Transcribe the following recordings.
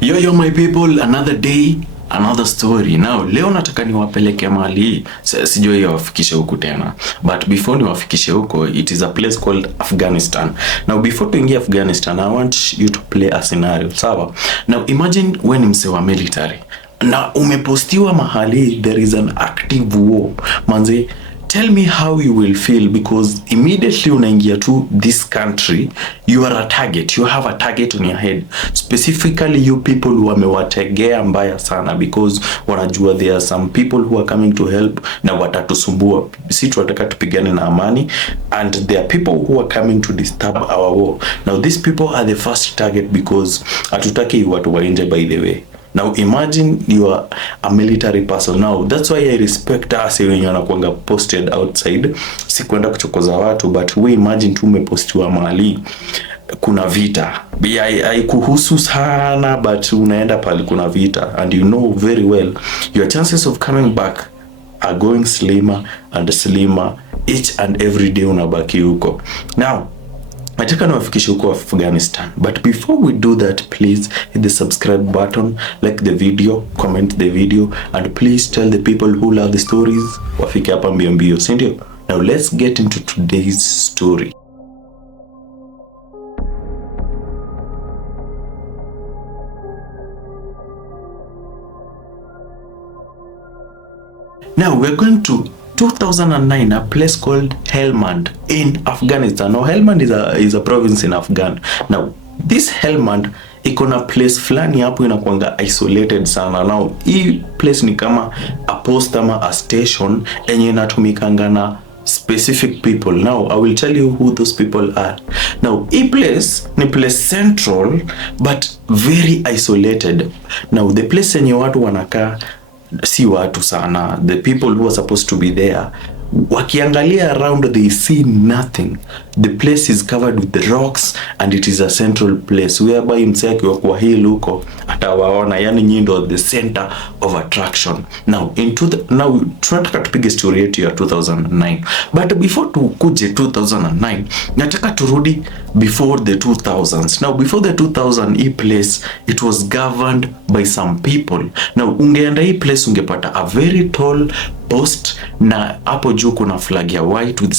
Yo my people, another day, another story. Now leo nataka niwapeleke mahali sijui wafikishe huko tena, but before niwafikishe huko, it is a place called Afghanistan. Now before tuingie Afghanistan, I want you to play a scenario, sawa? Now imagine when mse wa military na umepostiwa mahali there is an active war. Manze, tell me how you will feel, because immediately unaingia to this country, you are a target. You have a target on your head. Specifically you people who wamewategea mbaya sana, because wanajua there are some people who are coming to help na watatusumbua. Si tunataka tupigane na amani, and there are people who are coming to disturb our war. Now these people are the first target, because hatutaki watu wainje by the way. Now imagine you are a military person. Now that's why I respect us when you anakuanga posted outside. Si kwenda kuchokoza watu, but we imagine tu umepostiwa mahali kuna vita. Haikuhusu sana, but unaenda pale kuna vita, and you know very well your chances of coming back are going slimmer and slimmer each and every day unabaki huko. Now nataka niwafikishe huko Afghanistan, but before we do that, please hit the subscribe button, like the video, comment the video, and please tell the people who love the stories wafike hapa mbio mbio, si ndio? Now let's get into today's story. Now we're going to 2009, a place called Helmand in Afghanistan. Now Helmand is a province in Afghan. Now this Helmand iko na place fulani hapo inakuanga isolated sana. Now hii place ni kama a post ama a station enye inatumikanga na specific people. Now I will tell you who those people are. Now hii place ni place central but very isolated. Now the place enye watu wanakaa si watu sana. The people who are supposed to be there, wakiangalia around, they see nothing. The place is covered with the rocks, and it is a central place whereby msaki wa kwa hill huko atawaona, yani nyindo the center of attraction. Now now tunataka tupige story yetu ya 2009, but before tukuje 2009 nataka turudi before the 2000s. Now before the 2000, hii place it was governed by some people. Now ungeenda hii place ungepata a very tall post, na hapo juu kuna flag ya white with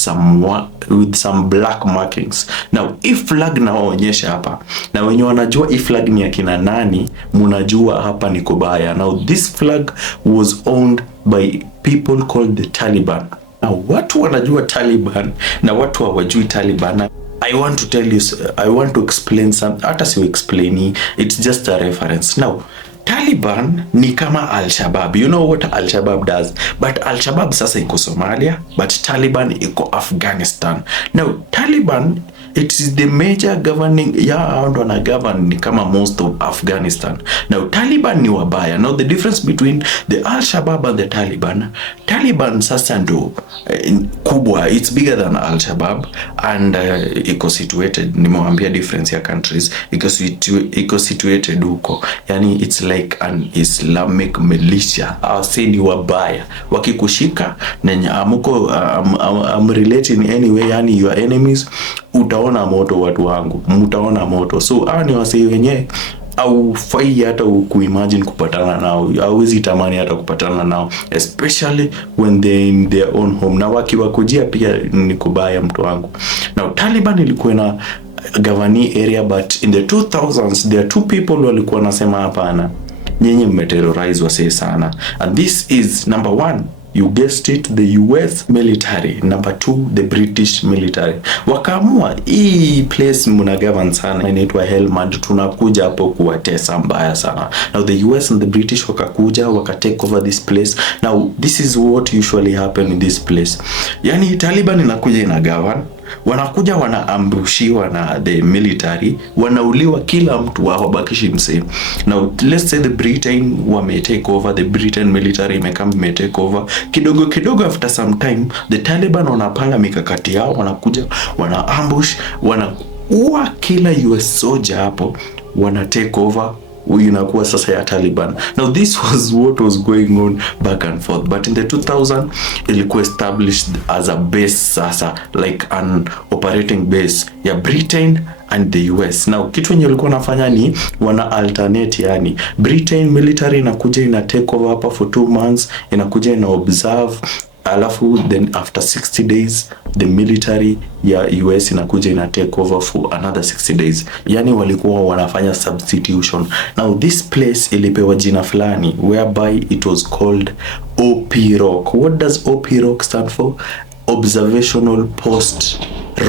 some black markings. Now if flag naonyesha hapa, na wenye wanajua if flag ni akina nani, munajua hapa ni kubaya. Now this flag was owned by people called the Taliban. Now watu wanajua Taliban na watu hawajui Taliban. I want to tell you, I want to explain something. Hata si explain, it's just a reference. Now Taliban ni kama Al-Shabaab. You know what Al-Shabaab does? But Al-Shabaab sasa iko Somalia, but Taliban iko Afghanistan. Now Taliban, it is the major governing, wana govern ni kama most of Afghanistan. Now Taliban ni wabaya. Now the difference between the Al-Shabaab and the Taliban sasa ndo kubwa, it's bigger than Al-Shabaab, and iko situated, nimewambia difference ya countries, iko situated huko, yani it's like an Islamic militia. Say ni wabaya, wakikushika na amuko I'm relating anyway, yani your enemies, utaona moto watu wangu, mutaona moto. So ni wase wenye au fai hata kuimagine kupatana nao, hauwezi tamani hata kupatana nao, especially when they in their own home. Na wakikujia pia ni kubaya mtu wangu. Now Taliban ilikuwa na governing area, but in the 2000s there are two people walikuwa nasema hapana, nyenye mmeterrorize wase sana. And this is number one, you guessed it, the US military. Number two, the British military. Wakaamua hii place muna govern sana, inaitwa Helmand, tunakuja hapo kuwatesa mbaya sana. Now the US and the British wakakuja take over this place. Now this is what usually happen in this place. Yani Taliban inakuja ina govern, wanakuja wanaambushiwa na the military, wanauliwa kila mtu, hawabakishi msee. Now let's say the Britain wame take over, the Britain military may take over. Kidogo after some time the Taliban wanapanga mikakati yao, wanakuja wanaambush, wanaua kila US soldier hapo, wana take over inakuwa sasa ya Taliban. Now this was what was going on back and forth, but in the 2000 ilikuwa established as a base sasa, like an operating base ya Britain and the US. Now kitu yenye walikuwa nafanya ni wana alternate, yani Britain military inakuja ina take over hapa for 2 months, inakuja ina observe, alafu then after 60 days the military ya US inakuja ina take over for another 60 days. Yani walikuwa wanafanya substitution. Now this place ilipewa jina fulani whereby it was called OP Rock. What does OP Rock stand for? Observational Post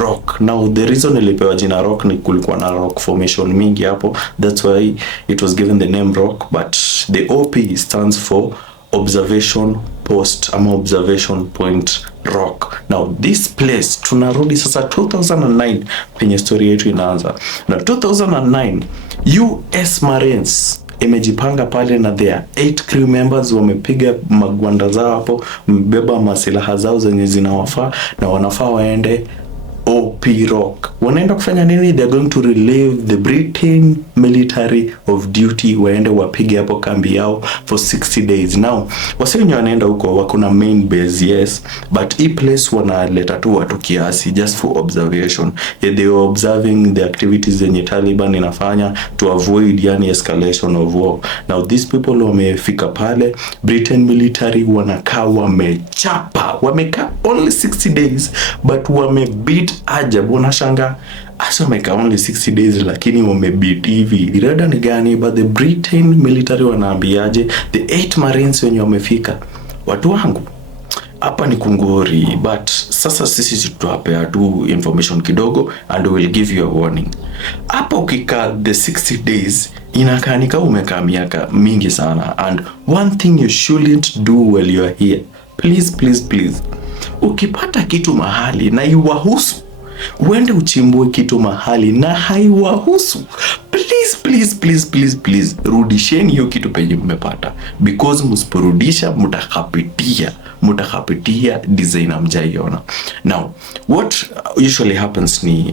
Rock. Now the reason ilipewa jina Rock ni kulikuwa na rock formation mingi hapo, that's why it was given the name Rock, but the OP stands for Observation Post ama Observation Point Rock. Now this place tunarudi sasa 2009 penye story yetu inaanza. Na 2009 US Marines imejipanga pale na their 8 crew members wamepiga magwanda zao hapo, mbeba masilaha zao zenye zinawafaa na wanafaa waende OP Rock. Wanaenda kufanya nini? They are going to relieve the Britain military of duty, waende wapige hapo kambi yao for 60 days. Now wasenye wanaenda huko wako na main base, yes, but hii place wanaleta tu watu kiasi just for observation. Yeah, they were observing the activities zenye Taliban inafanya to avoid yani escalation of war. Now these people wamefika pale, Britain military wanakaa wamechapa, wamekaa only 60 days but wamebeat ajabu. Unashanga asa wamekaa only 60 days lakini wamebeat hivi. Irada ni gani? But the Britain military wanaambiaje the 8 Marines wenye wamefika, watu wangu hapa ni kungori, but sasa sisi tutawapea tu information kidogo and we will give you a warning. Hapa ukika the 60 days inakanika umekaa miaka mingi sana, and one thing you shouldn't do while you are here, please, ukipata kitu mahali na iwahusu, uende uchimbue kitu mahali na haiwahusu, please rudisheni hiyo kitu penye mmepata, because msiporudisha mutakapitia design amjaiona. Now what usually happens ni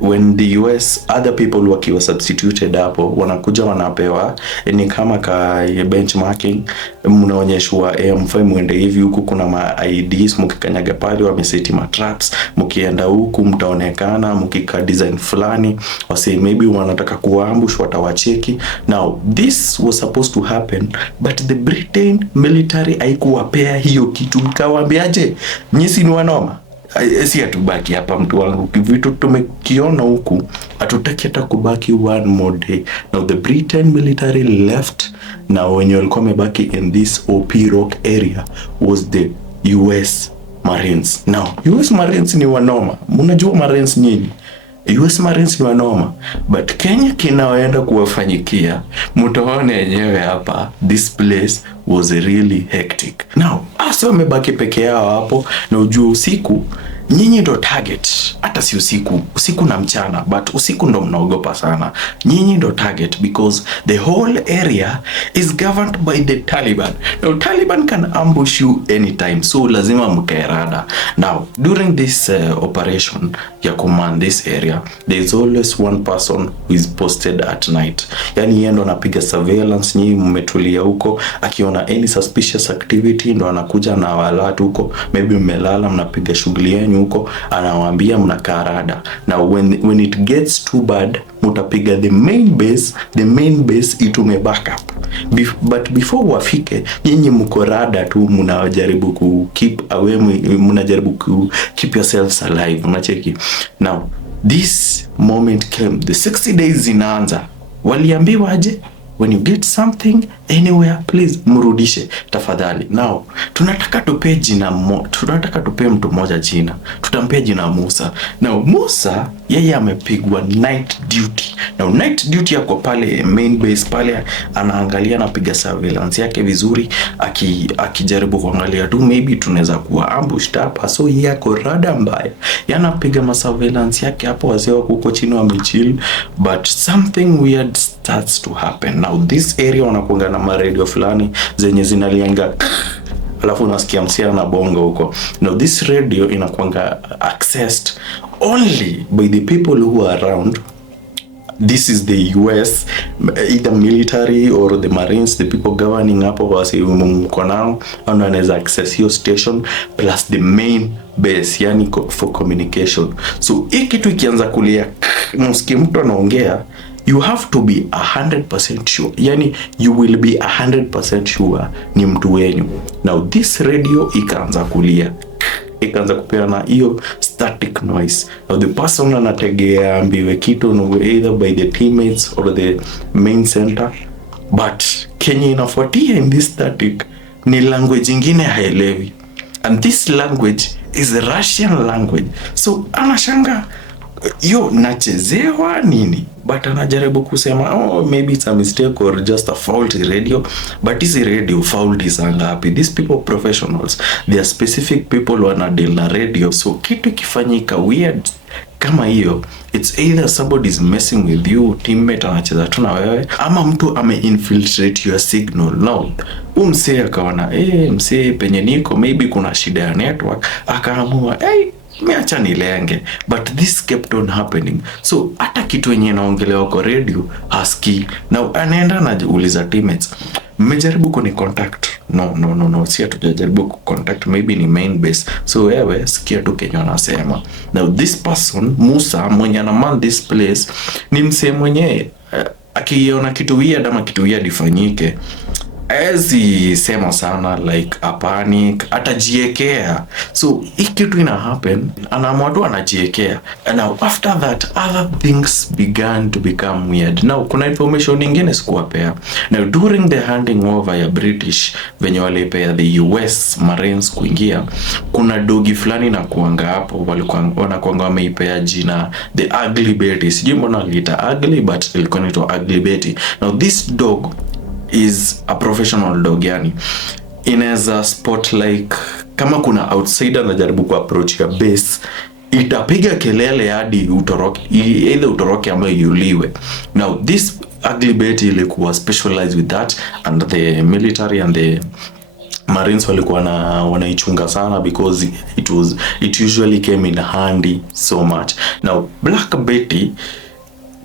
when the US other people wakiwa substituted hapo, wanakuja wanapewa ni kama ka benchmarking, mnaonyeshwa mfai muende hivi, huku kuna ma IDs, mkikanyaga pale wameseti ma traps, mkienda huku mtaonekana, mkika design fulani wase maybe wanataka kuambush, watawacheki. Now this was supposed to happen, but the Britain military haikuwapea hiyo kitu. Ikawaambiaje, nyisi ni wanoma, si atubaki hapa mtu wangu, vitu tumekiona huku hatutaki hata kubaki one more day. Now the Britain military left, na wenye walikuwa wamebaki in this OP Rock area was the US Marines. Now US Marines ni wanoma, mnajua Marines nyinyi, US Marines ni wanoma, but Kenya kinaoenda kuwafanyikia mtaona yenyewe hapa. This place was really hectic. Now asa wamebaki peke yao hapo, na ujue usiku nyinyi ndo target, hata si usiku na mchana, but usiku ndo mnaogopa sana. Nyinyi ndo target because the whole area is governed by the Taliban. Now Taliban can ambush you anytime, so lazima mkae rada. Now during this operation ya command this area, there is always one person who is posted at night, yani yeye ndo anapiga surveillance. Nyinyi mmetulia huko, akiona any suspicious activity ndo anakuja na alert huko, maybe mmelala mnapiga shughuli yenu huko, anawaambia mnakaa rada. Now when it gets too bad, mutapiga the main base itume backup. But before wafike, nyinyi mko rada tu, mnajaribu ku keep away, mnajaribu ku keep yourselves alive, unacheki. Now this moment came, the 60 days inaanza. Waliambiwa aje, when you get something anywhere, please mrudishe tafadhali. Now tunataka tupe mtu mmoja jina, tutampea jina Musa. Now Musa yeye amepigwa night duty. Now night duty yako pale main base pale, anaangalia na piga surveillance yake vizuri, akijaribu kuangalia tu maybe tunaweza kuwa ambushed hapa, so yeye ako rada mbaya, yanapiga ma surveillance yake hapo, wazee wako huko chini wamechill, but something weird starts to happen. Now this area wanakuanga na radio fulani zenye zinalianga, alafu unasikia msia na bongo huko. Now this radio inakuanga accessed only by the people who are around this is the US, either military or the Marines, the people governing hapo wasi mko nao, anaweza access your station plus the main base, yani for communication. So hii kitu ikianza kulia, msikie mtu anaongea, you have to be 100% sure, yani you will be 100% sure ni mtu wenyu. Now this radio ikaanza kulia, ikaanza kupeana hiyo static noise. Now the person anategea ambiwe kitu either by the teammates or the main center, but Kenya inafuatia in this static ni language ingine haelewi, and this language is a Russian language. So anashanga yo nachezewa nini, but anajaribu kusema oh maybe it's a mistake or just a faulty radio, but is radio faulty sangapi? These people professionals, they are specific people wana deal na radio. So kitu kifanyika weird kama hiyo, it's either somebody is messing with you, teammate anacheza tu na wewe, ama mtu ame infiltrate your signal. Now msee akaona msee penye niko maybe kuna shida ya network, akaamua miacha nilenge, but this kept on happening. So hata kitu yenye naongelewa kwa radio haski. Now anaenda na uliza teammates, mmejaribu kuni contact? No, si hatujajaribu ku contact, maybe ni main base. So wewe sikia tu Kenya anasema. Now this person Musa mwenye ana man this place ni msee mwenye akiona kitu weird ama kitu weird ifanyike, ezi sema sana like a panic, atajiekea. So hii kitu ina happen, anaamua tu anajiekea. And now after that other things began to become weird. Now kuna information nyingine sikuwapea. Now during the handing over ya British venye walipea the US Marines kuingia, kuna dogi fulani na kuanga hapo walikuwa wanakuanga wameipea jina the Ugly Betty. Sijui mbona aliita ugly, but ilikuwa inaitwa Ugly Betty. Now this dog is a professional dog, yani inaweza spot like kama kuna outsider anajaribu ku approach ya base, itapiga kelele hadi utoroke, either utoroke ama yuliwe. Now this Ugly Betty ilikuwa specialized with that, and the military and the Marines walikuwa wanaichunga sana because it usually came in handy so much. Now Black Betty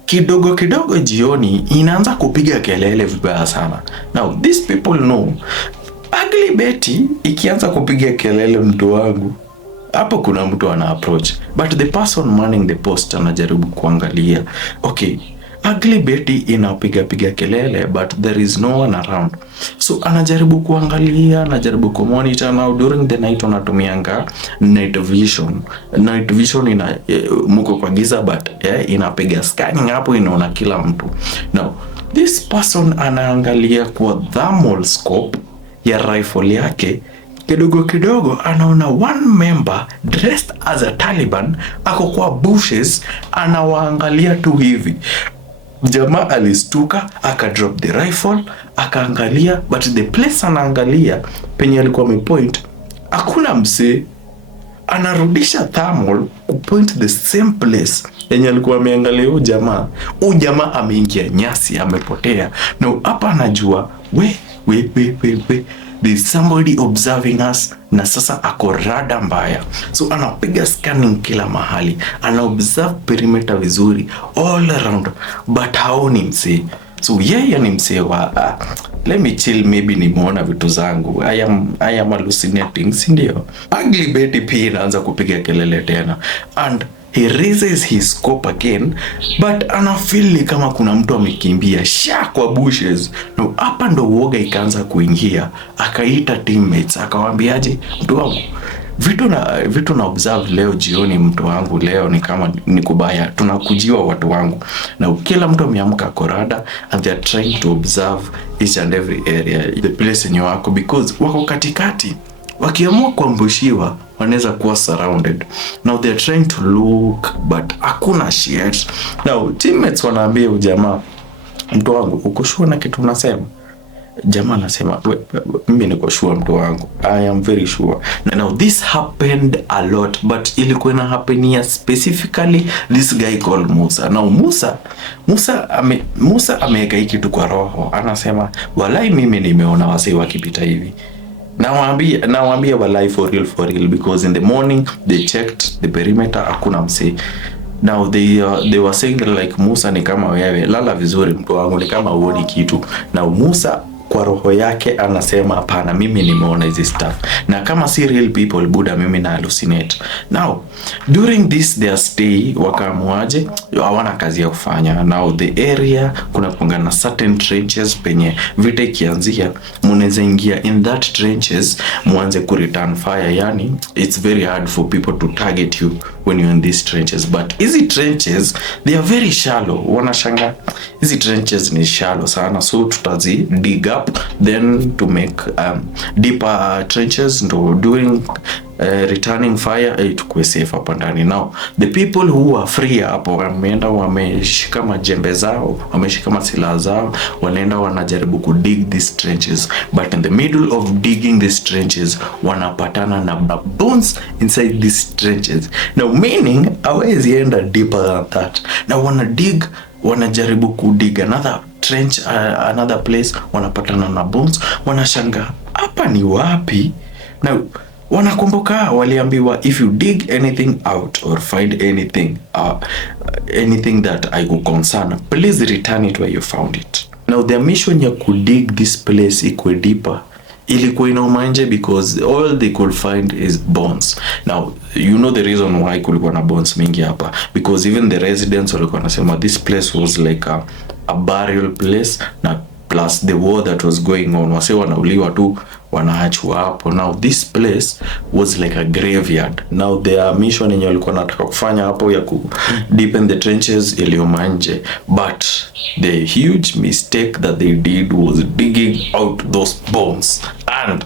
kidogo jioni inaanza kupiga kelele vibaya sana. Now these people know Ugly Betty ikianza kupiga kelele, mtu wangu, hapo kuna mtu ana approach. But the person manning the post anajaribu kuangalia, okay, Ugly Betty inapiga kelele but there is no one around. So anajaribu kuangalia, anajaribu kumonitor. Now during the night wanatumianga night vision. Night vision ina muko kwa giza, but inapiga scanning hapo, inaona kila mtu. Now this person anaangalia kwa thermal scope ya rifle yake, kidogo anaona one member dressed as a Taliban ako kwa bushes, anawaangalia tu hivi. Jamaa alistuka, aka drop the rifle, akaangalia, but the place anaangalia penye alikuwa amepoint hakuna msee. Anarudisha thermal kupoint the same place yenye alikuwa ameangalia huyu jamaa. Huyu jamaa ameingia nyasi, amepotea. Na hapa anajua we there's somebody observing us, na sasa ako rada mbaya. So anapiga scanning kila mahali, ana observe perimeter vizuri all around, but haoni msee. So yeye ni msee wa let me chill, maybe nimeona vitu zangu, I am hallucinating, si ndio? Ugly Betty pia inaanza kupiga kelele tena, and he raises his scope again, but anafeel kama kuna mtu amekimbia kwa bushes. No, hapa ndo uoga ikaanza kuingia. Akaita teammates, akawaambiaje, mtu wangu, vitu na observe leo jioni, mtu wangu, leo ni kama ni kubaya, tunakujiwa watu wangu. Na kila mtu ameamka korada, and they are trying to observe each and every area, the place yenye wako, because wako katikati. Wakiamua kuambushiwa wanaweza kuwa surrounded. Now they are trying to look, but hakuna shit. Now teammates wanaambia ujamaa, mtu wangu, uko sure na kitu unasema? Jamaa anasema, mimi niko sure mtu wangu, I am very sure. Now this happened a lot, but ilikuwa ina happen specifically this guy called Musa. Now Musa ameweka hiki kitu kwa roho, anasema walai mimi nimeona wasee wakipita hivi. Nawaambia walai for real, because in the morning they checked the perimeter, hakuna msee. Now they were saying like, Musa ni kama wewe, lala vizuri mtu wangu, ni kama uoni kitu. Now Musa kwa roho yake anasema hapana, mimi nimeona hizi stuff, na kama si real people buda, mimi na hallucinate. Now during this their stay, wakamuaje, hawana kazi ya kufanya. Now the area kuna kuangana certain trenches penye vita ikianzia, mnaweza ingia in that trenches muanze ku return fire. Yani it's very hard for people to target you when you're in these trenches, but hizi trenches they are very shallow. Wanashanga hizi trenches ni shallow sana, so tutazi dig up then to make deeper trenches, ndo during returning fire tukue safe hapa ndani. Now the people who are free hapo wameenda, wameshika majembe zao, wameshika masilaha zao, wanaenda wanajaribu ku dig these trenches, but in the middle of digging these trenches wanapatana na bones inside these trenches. Now meaning hawezi enda deeper than that. Now wanajaribu ku dig another trench, another place, wanapatana na bones, wanashanga hapa ni wapi? Now wanakumbuka waliambiwa, if you dig anything out or find anything that I could concern, please return it where you found it. Now their mission ya ku dig this place ikwe deeper ilikuwa inauma nje, because all they could find is bones. Now you know the reason why kulikuwa na bones mingi hapa, because even the residents walikuwa nasema this place was like a burial place, na plus the war that was going on, wase wanauliwa tu wanaachwa hapo. Now this place was like a graveyard. Now their mission yenye walikuwa nataka kufanya hapo ya ku deepen the trenches ilioma nje, but the huge mistake that they did was digging out those bones, and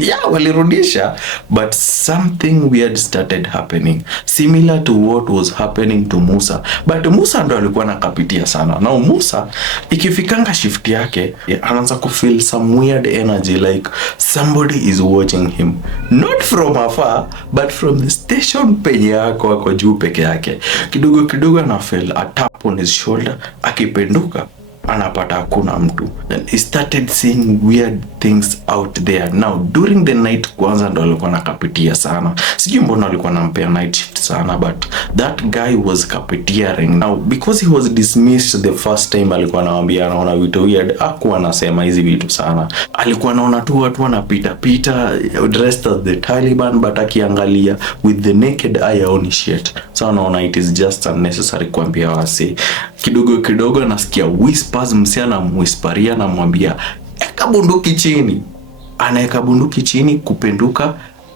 yeah, walirudisha, but something weird started happening similar to what was happening to Musa. But Musa ndo alikuwa nakapitia sana. Now Musa ikifikanga shift yake anaanza ku feel some weird energy, like somebody is watching him, not from afar but from the station penye yako ako juu peke yake. Kidogo ana feel a tap on his shoulder, akipenduka anapata hakuna mtu. Then he started seeing weird things out there. Now during the night kwanza ndo alikuwa nakapitia sana, sijui mbona alikuwa nampea night shift sana, but that guy was capiteering. Now because he was dismissed the first time, alikuwa anawaambia anaona vitu weird, hakuwa anasema hizi vitu sana, alikuwa anaona tu watu wanapita dressed as the Taliban, but akiangalia with the naked eye aoni shit. So anaona it is just unnecessary kuambia wase. Kidogo anasikia whispers, msichana muisparia na mwambia eka bunduki chini. Anaeka bunduki chini, kupenduka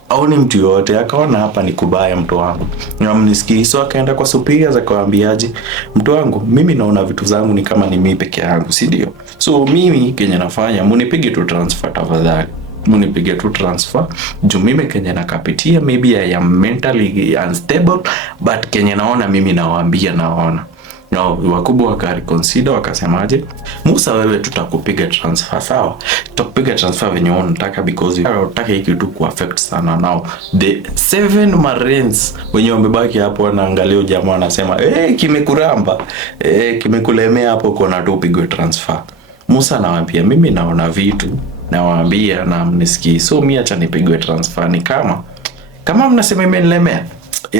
aone mtu yote, akaona hapa ni kubaya mtu wangu, na mnisikii. So akaenda kwa superiors akawaambiaje, mtu wangu mimi naona vitu zangu ni kama ni mimi peke yangu, si ndio? So mimi Kenya nafanya, munipige tu transfer tafadhali, munipige tu transfer juu mimi Kenya nakapitia, maybe I am mentally unstable, but Kenya naona mimi nawaambia naona. No, wakubwa wakareconsider wakasemaje, Musa wewe tutakupiga transfer, sawa? Tutakupiga transfer venye unataka, because unataka hiki kitu ku affect sana. Now the 7 Marines wenye wamebaki hapo wanaangalia jamaa anasema kimekuramba, kimekulemea hapo, kona tu upigwe transfer. Musa anawaambia mimi naona vitu, nawaambia na mnisikii, so mimi acha nipigwe transfer. Ni kama mnasema imenilemea,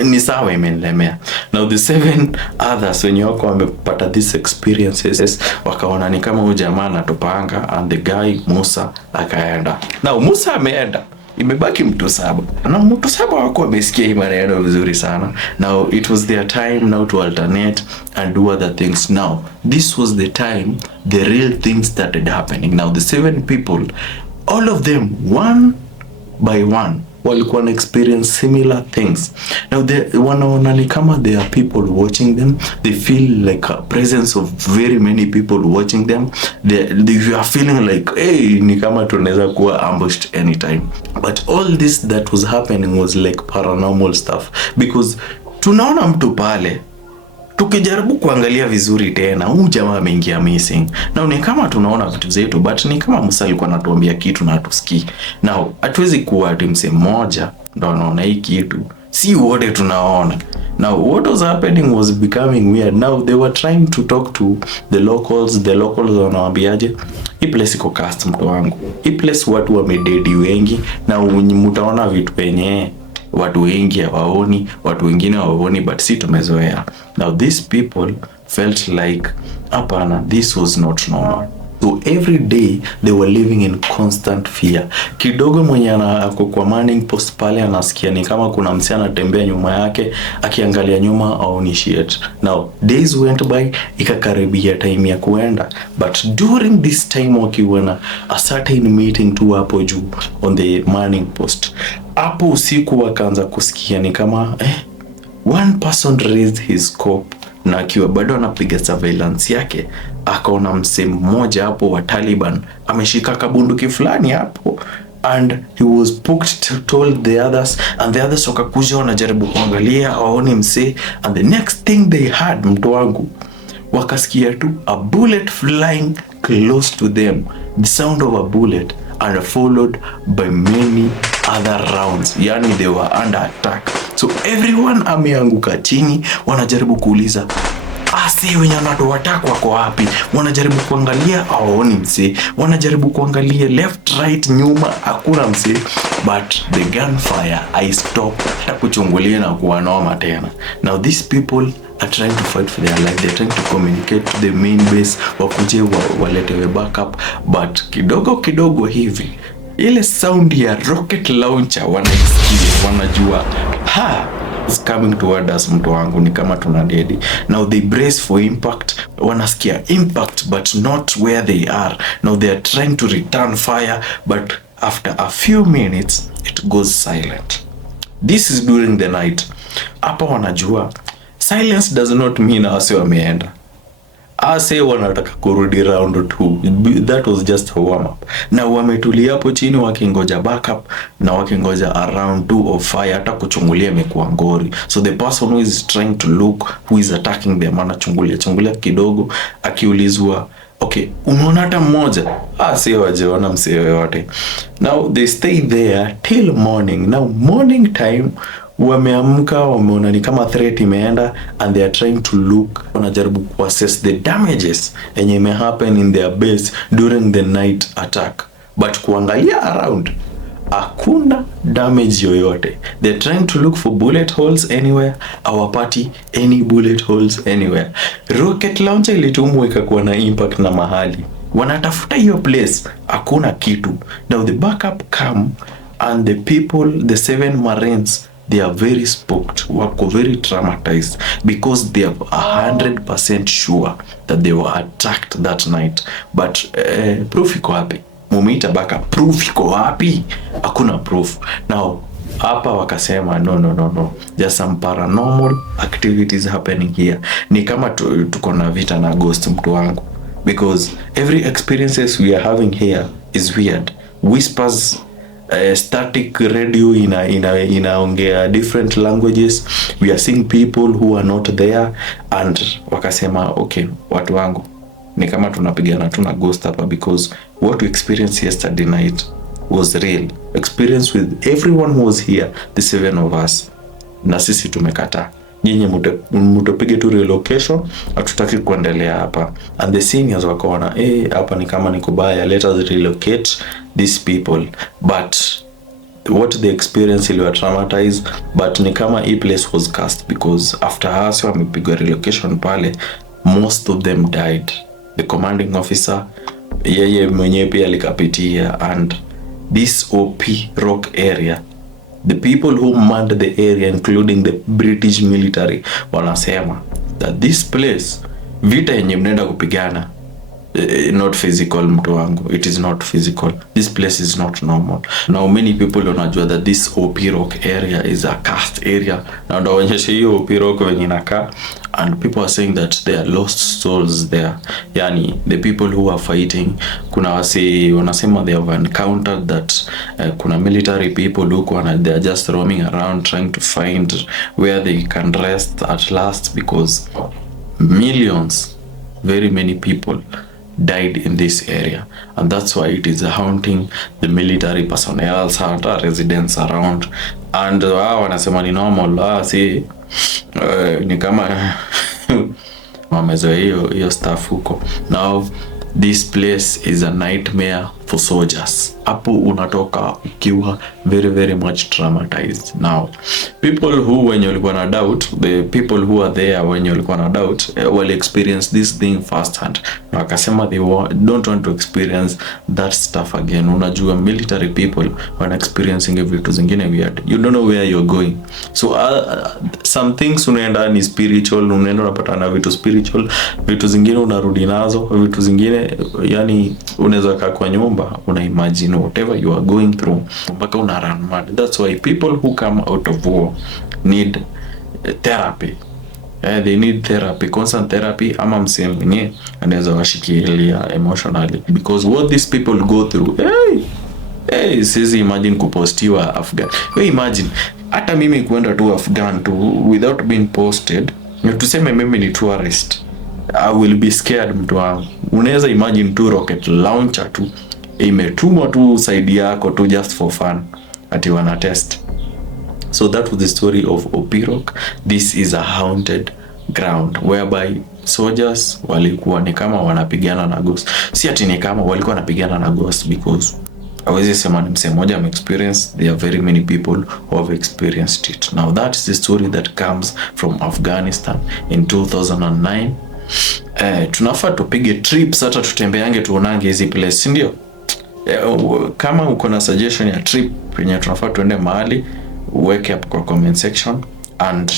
ni sawa, imenilemea. Now the 7 others wenye wako wamepata these experiences wakaona ni kama huyu jamaa anatupanga, and the guy Musa akaenda. Now Musa ameenda, imebaki mtu 7, na mtu 7 wako wamesikia hii maneno vizuri sana. Now it was their time now to alternate and do other things. Now this was the time the real things started happening. Now the 7 people, all of them one by one walikuwa na experience similar things. Now wanaona ni kama there are people watching them, they feel like a presence of very many people watching them. They are feeling like ni kama tunaweza kuwa ambushed anytime. But all this that was happening was like paranormal stuff, because tunaona mtu pale, tukijaribu kuangalia vizuri tena huyu jamaa ameingia missing. Na ni kama tunaona vitu zetu, but ni kama Musa alikuwa anatuambia kitu na hatusikii. Now hatuwezi kuwa ati mse mmoja ndo anaona hii kitu, si wote tunaona. Now what was happening was becoming weird. Now they were trying to talk to the locals. The locals wanawaambiaje, hii place iko cast mtu wangu, hii place watu wamededi wengi, na mtaona vitu penye watu wengi hawaoni, watu wengine hawaoni, but si tumezoea. Now these people felt like hapana, this was not normal. So every day they were living in constant fear. Kidogo mwenye ako kwa manning post pale anasikia ni kama kuna msee anatembea nyuma yake, akiangalia nyuma aoni shit. Now days went by, ikakaribia time ya kuenda, but during this time wakiwa na a certain meeting tu hapo juu on the manning post, hapo usiku wakaanza kusikia ni kama one person raised his scope, na akiwa bado anapiga surveillance yake akaona msee mmoja hapo wa Taliban ameshika kabunduki fulani hapo, and he was poked, told the others, and the others wakakuja wanajaribu kuangalia waone msee, and the next thing they heard, mtu wangu, wakasikia tu a bullet flying close to them, the sound of a bullet, and followed by many other rounds. Yani they were under attack. So everyone ameanguka chini, wanajaribu kuuliza si wenye wanatuattack wako wapi, wanajaribu kuangalia hawaoni msee, wanajaribu kuangalia left right nyuma hakuna msee, but the gunfire I stop takuchungulia na kuwanoma tena. Now these people are trying to fight for their life, they're trying to communicate to the main base, wakuje waletewe backup, but kidogo hivi ile sound ya rocket launcher wanaisikia, wanajua is coming toward us, mtu wangu, ni kama tunadedi. Now they brace for impact, wanasikia impact but not where they are. Now they are trying to return fire, but after a few minutes it goes silent. This is during the night. Hapa wanajua silence does not mean wase wameenda, ase wanataka kurudi round 2. That was just a warm up. Na wametulia hapo chini wakingoja backup, na wakingoja a round 2 of fire, hata kuchungulia imekuwa ngori. So the person who is trying to look who is attacking them chungulia kidogo, akiulizwa okay, umeona hata mmoja? Si wajeona msee yoyote. Now they stay there till morning. Now morning time wameamka, wameona ni kama threat imeenda, and they are trying to look, wanajaribu kuassess the damages yenye ime happen in their base during the night attack, but kuangalia around hakuna damage yoyote. They're trying to look for bullet holes anywhere, hawapati any bullet holes anywhere. Rocket launcher ilitumwa ikakuwa na impact na mahali, wanatafuta hiyo place, hakuna kitu. Now the backup come, and the people, the 7 Marines, they are very spooked, wako very traumatized, because they are 100% sure that they were attacked that night. But proof iko wapi? Mumeita backup, proof iko wapi? Hakuna proof. Now hapa wakasema no, there's some paranormal activities happening here. Ni kama tuko na vita na ghost, mtu wangu, because every experiences we are having here is weird. Whispers, static radio inaongea different languages. We are seeing people who are not there, and wakasema okay, watu wangu, ni kama tunapigana tuna ghost hapa, because what we experienced yesterday night was real experience with everyone who was here, the 7 of us, na sisi tumekataa. Nyinyi mtopige tu relocation, hatutaki kuendelea hapa. And the seniors wakaona hapa ni kama ni kubaya, let us relocate these people. But what they experience, they were traumatized, but ni kama hii place was cursed, because after us wamepigwa relocation pale, most of them died. The commanding officer yeye mwenyewe pia likapitia, and this OP rock area, the people who manned the area, including the British military, wanasema that this place, vita yenye mnaenda kupigana, not physical, mtu wangu, it is not physical. This place is not normal. Now many people wanajua that this OP rock area is a cursed area, na ndio waonyesha hiyo OP rock wenye inakaa, and people are saying that there are lost souls there. Yani the people who are fighting, kuna wasi wanasema they have encountered that kuna military people huko, and they are just roaming around trying to find where they can rest at last, because millions, very many people died in this area, and that's why it is haunting the military personnel, hata residents around, and wanasema ni normal, ni kama wamezoea hiyo stuff huko. Now this place is a nightmare for soldiers. Hapo unatoka ukiwa very much traumatized. Now people who when walikuwa na doubt, the people who are there when walikuwa na doubt, will experience this thing firsthand, na wakasema they don't want to experience that stuff again. Unajua military people wana experiencing vitu zingine weird, you don't know where you're going. So some things unaenda ni spiritual, unaenda unapata na vitu spiritual, vitu zingine unarudi nazo, vitu zingine yani unaweza kaa kwa nyumba una imagine whatever you are going through mpaka una run mad. That's why people who come out of war need therapy. They need therapy, constant therapy, ama msee mwenye anaweza washikilia emotionally, because what these people go through, sisi imagine kupostiwa Afghan. Imagine hata mimi kuenda tu Afghan tu without being posted, tuseme mimi ni tourist, I will be scared mtu wangu. Unaweza imagine tu rocket launcher tu imetumwa tu side yako tu just for fun ati wana test. So that was the story of Opirok. This is a haunted ground whereby soldiers walikuwa ni kama wanapigana na ghost. Si ati ni kama walikuwa wanapigana na ghost, because hawezi sema ni msemo moja experience. There are very many people who have experienced it. Now that is the story that comes from Afghanistan in 2009. Tunafaa tupige trips, hata tutembeange tuonange hizi place, ndio? Kama uko na suggestion ya trip yenye tunafaa tuende mahali, wake up kwa comment section. And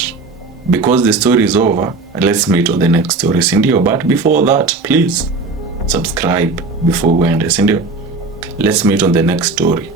because the story is over, let's meet on the next story, sindio? But before that, please subscribe before we end, sindio? Let's meet on the next story.